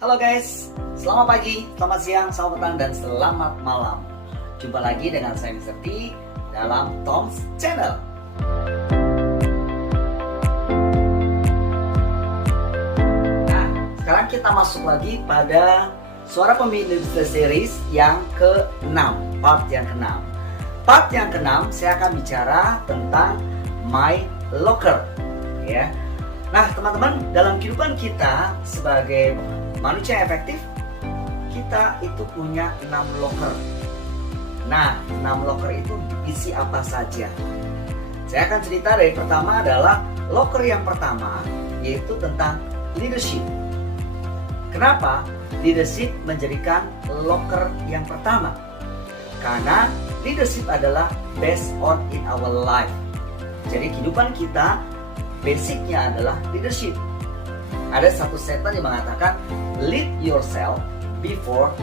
Halo guys, selamat pagi, selamat siang, selamat petang, dan selamat malam. Jumpa lagi dengan saya Mr. T dalam Tom's Channel. Nah, sekarang kita masuk lagi pada Suara Pemimpin Series yang ke-6, part yang ke-6. Part yang ke-6 saya akan bicara tentang My Locker, ya. Nah, teman-teman, dalam kehidupan kita sebagai manusia efektif, kita itu punya 6 locker. Nah, 6 locker itu diisi apa saja? Saya akan cerita dari pertama adalah locker yang pertama, yaitu tentang leadership. Kenapa leadership menjadikan locker yang pertama? Karena leadership adalah based on in our life. Jadi kehidupan kita basicnya adalah leadership. Ada satu statement yang mengatakan lead yourself before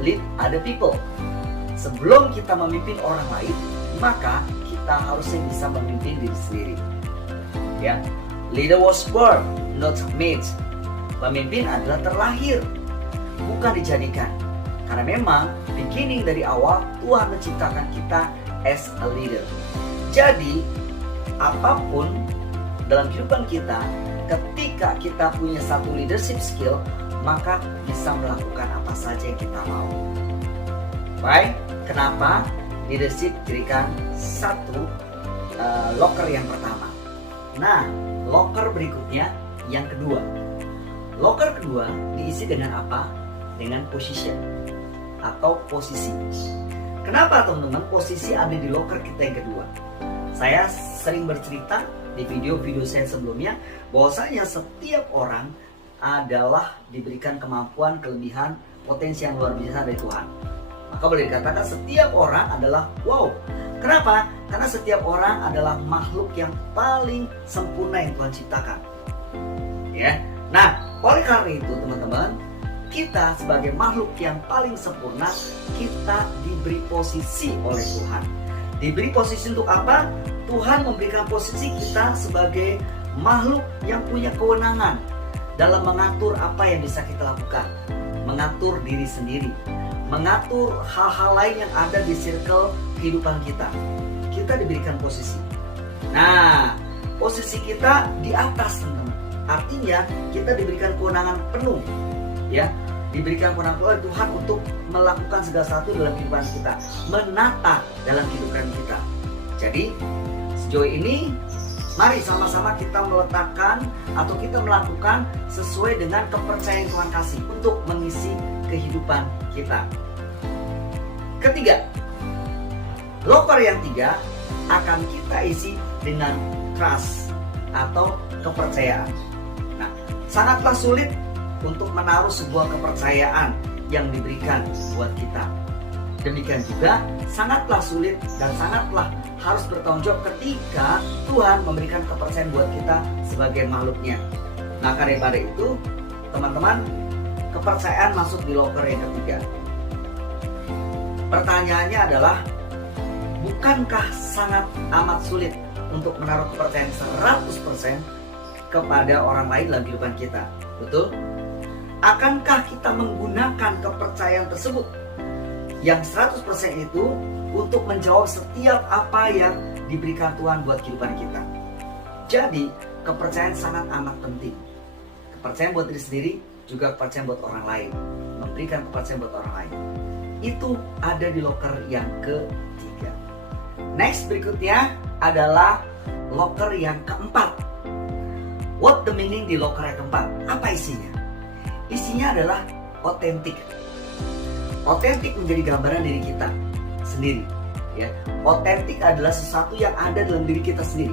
lead other people. Sebelum kita memimpin orang lain, maka kita harusnya bisa memimpin diri sendiri. Ya, leader was born, not made. Pemimpin adalah terlahir, bukan dijadikan. Karena memang beginning dari awal Tuhan menciptakan kita as a leader. Jadi apapun dalam kehidupan kita, ketika kita punya satu leadership skill, maka bisa melakukan apa saja yang kita mau. Baik, kenapa leadership jadikan satu locker yang pertama? Nah, locker berikutnya yang kedua. Locker kedua diisi dengan apa? Dengan position atau posisi. Kenapa teman-teman posisi ada di locker kita yang kedua? Saya sering bercerita di video-video saya sebelumnya bahwasanya setiap orang adalah diberikan kemampuan, kelebihan, potensi yang luar biasa dari Tuhan. Maka boleh dikatakan setiap orang adalah wow. Kenapa? Karena setiap orang adalah makhluk yang paling sempurna yang Tuhan ciptakan. Ya. Nah, oleh karena itu teman-teman, kita sebagai makhluk yang paling sempurna, kita diberi posisi oleh Tuhan. Diberi posisi untuk apa? Tuhan memberikan posisi kita sebagai makhluk yang punya kewenangan dalam mengatur apa yang bisa kita lakukan, mengatur diri sendiri, mengatur hal-hal lain yang ada di circle kehidupan kita. Kita diberikan posisi. Nah, posisi kita di atas, teman-teman. Artinya kita diberikan kewenangan penuh, ya. Diberikan kewenangan oleh Tuhan untuk melakukan segala sesuatu dalam kehidupan kita, menata dalam kehidupan kita. Jadi sejauh ini, mari sama-sama kita meletakkan atau kita melakukan sesuai dengan kepercayaan Tuhan kasih untuk mengisi kehidupan kita. Ketiga, locker yang tiga akan kita isi dengan trust atau kepercayaan. Nah, sangatlah sulit untuk menaruh sebuah kepercayaan yang diberikan buat kita. Demikian juga sangatlah sulit dan sangatlah harus bertanggung jawab ketika Tuhan memberikan kepercayaan buat kita sebagai makhluknya. Maka daripada itu, teman-teman, kepercayaan masuk di locker yang ketiga. Pertanyaannya adalah, bukankah sangat amat sulit untuk menaruh kepercayaan 100% kepada orang lain dalam kehidupan kita? Betul? Akankah kita menggunakan kepercayaan tersebut yang 100% itu untuk menjawab setiap apa yang diberikan Tuhan buat kehidupan kita? Jadi, kepercayaan sangat amat penting. Kepercayaan buat diri sendiri, juga kepercayaan buat orang lain. Memberikan kepercayaan buat orang lain. Itu ada di locker yang ketiga. Next berikutnya adalah locker yang keempat. What the meaning di locker yang keempat? Apa isinya? Isinya adalah otentik. Otentik menjadi gambaran diri kita sendiri, ya. Otentik adalah sesuatu yang ada dalam diri kita sendiri,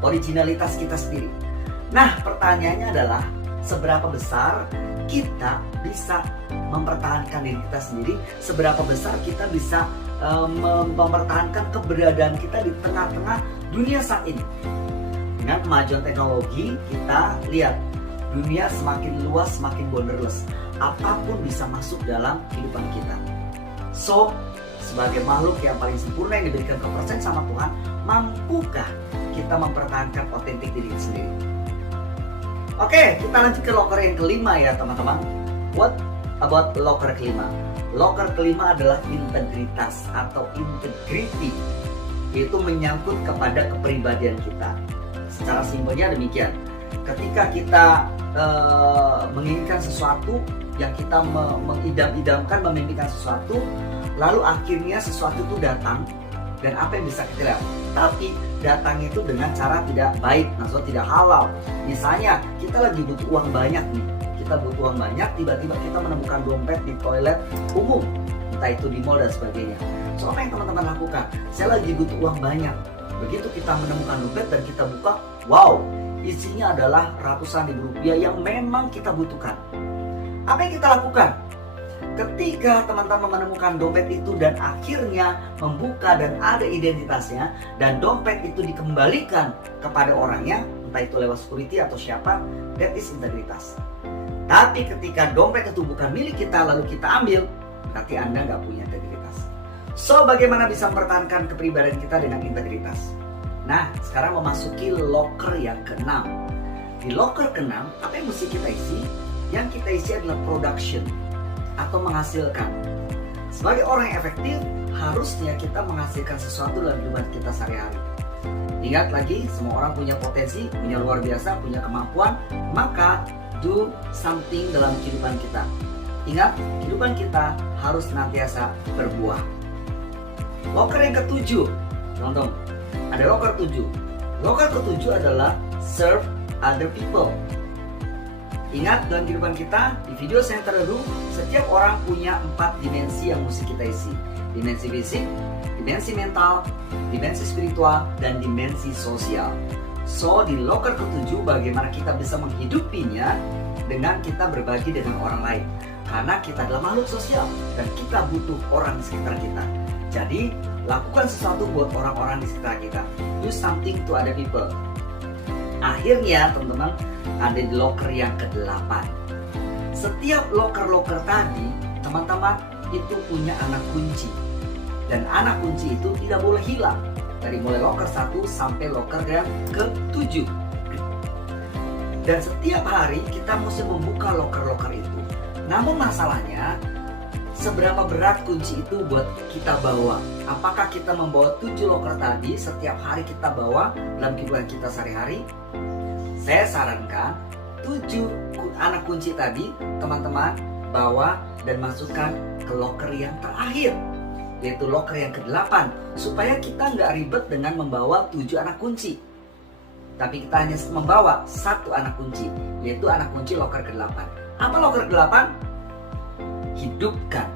originalitas kita sendiri. Nah, pertanyaannya adalah seberapa besar kita bisa mempertahankan diri kita sendiri, seberapa besar kita bisa mempertahankan keberadaan kita di tengah-tengah dunia saat ini. Dengan kemajuan teknologi, kita lihat dunia semakin luas, semakin borderless. Apapun bisa masuk dalam kehidupan kita. So, sebagai makhluk yang paling sempurna yang diberikan kepercayaan sama Tuhan, mampukah kita mempertahankan otentik diri sendiri? Oke, kita lanjut ke locker yang kelima ya teman-teman. What about locker kelima? Locker kelima adalah integritas atau integrity. Itu menyangkut kepada kepribadian kita. Secara simpelnya demikian. Ketika kita menginginkan sesuatu, yang kita mengidam-idamkan, memimpikan sesuatu, lalu akhirnya sesuatu itu datang, dan apa yang bisa kita lihat? Tapi datang itu dengan cara tidak baik, maksudnya tidak halal. Misalnya kita lagi butuh uang banyak nih, kita butuh uang banyak, tiba-tiba kita menemukan dompet di toilet umum, entah itu di mall dan sebagainya. So apa yang teman-teman lakukan? Saya lagi butuh uang banyak. Begitu kita menemukan dompet dan kita buka, wow, isinya adalah ratusan ribu rupiah yang memang kita butuhkan. Apa yang kita lakukan? Ketika teman-teman menemukan dompet itu dan akhirnya membuka dan ada identitasnya, dan dompet itu dikembalikan kepada orangnya, entah itu lewat security atau siapa, that is integritas. Tapi ketika dompet itu bukan milik kita lalu kita ambil, berarti Anda nggak punya integritas. So bagaimana bisa mempertahankan kepribadian kita dengan integritas? Nah, sekarang memasuki locker yang keenam. Di locker keenam, apa yang mesti kita isi? Yang kita isi adalah production atau menghasilkan. Sebagai orang yang efektif, harusnya kita menghasilkan sesuatu dalam kehidupan kita sehari-hari. Ingat lagi, semua orang punya potensi, punya luar biasa, punya kemampuan, maka do something dalam kehidupan kita. Ingat, kehidupan kita harus senantiasa berbuah. Locker yang ketujuh, teman-teman, ada locker ketujuh. Locker ketujuh adalah serve other people. Ingat, dalam kehidupan kita, di video saya terdahulu, setiap orang punya 4 dimensi yang mesti kita isi. Dimensi fisik, dimensi mental, dimensi spiritual, dan dimensi sosial. So, di locker ketujuh, bagaimana kita bisa menghidupinya dengan kita berbagi dengan orang lain. Karena kita adalah makhluk sosial, dan kita butuh orang di sekitar kita. Jadi, lakukan sesuatu buat orang-orang di sekitar kita. Do something to other people. Akhirnya, teman-teman, ada di locker yang ke-8. Setiap locker-locker tadi, teman-teman, itu punya anak kunci. Dan anak kunci itu tidak boleh hilang. Dari mulai locker 1 sampai locker yang ke-7. Dan setiap hari kita mesti membuka locker-locker itu. Namun masalahnya, seberapa berat kunci itu buat kita bawa? Apakah kita membawa 7 locker tadi setiap hari kita bawa dalam kehidupan kita sehari-hari? Saya sarankan 7 anak kunci tadi teman-teman bawa dan masukkan ke locker yang terakhir, yaitu locker yang ke-8, supaya kita nggak ribet dengan membawa 7 anak kunci. Tapi kita hanya membawa 1 anak kunci, yaitu anak kunci locker ke-8. Apa locker ke-8? Hidupkan.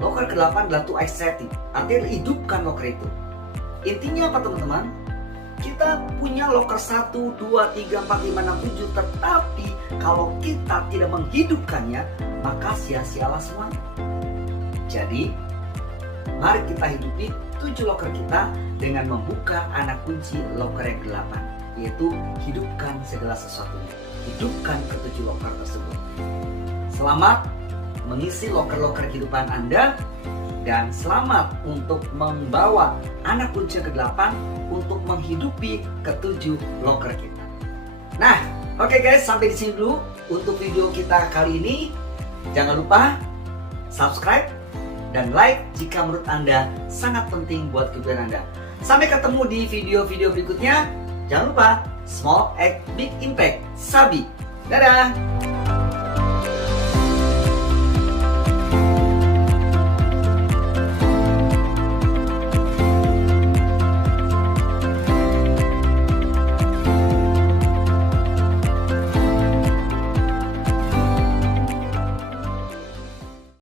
Locker ke-8 adalah to setting, artinya hidupkan locker itu. Intinya apa teman-teman? Kita punya locker 1, 2, 3, 4, 5, 6, 7. Tetapi kalau kita tidak menghidupkannya, maka sia-sialah semuanya. Jadi, mari kita hidupi 7 locker kita dengan membuka anak kunci locker yang ke-8, yaitu hidupkan segala sesuatunya. Hidupkan ke-7 locker tersebut. Selamat mengisi locker-locker kehidupan Anda, dan selamat untuk membawa anak kunci ke-8 untuk menghidupi ke-7 locker kita. Nah, oke guys, sampai di sini dulu untuk video kita kali ini. Jangan lupa subscribe dan like jika menurut Anda sangat penting buat kehidupan Anda. Sampai ketemu di video-video berikutnya. Jangan lupa, small act big impact. Sabi. Dadah.